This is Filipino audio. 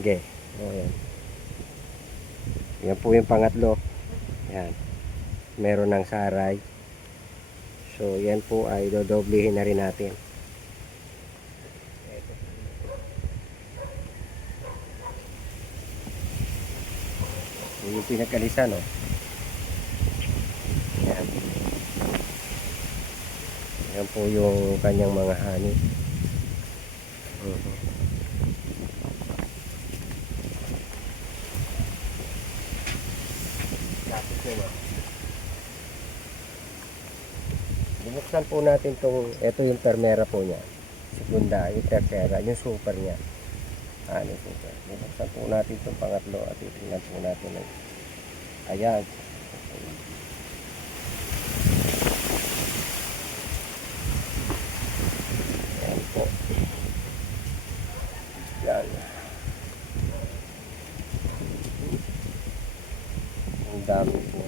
Okay. O, yan. Yan po yung pangatlo. Yan. Meron ng saray. So, yan po ay dodoblehin na rin natin. Yung pinagkalisan, no? Yan. Yan po yung kanyang mga hani. Binuksan po natin ito yung permera po niya. Segunda, yung tercera, yung super niya. Ano super. Binuksan po natin itong pangatlo at titingnan po natin. Ayan. Ayan po. Yan. Ang dami po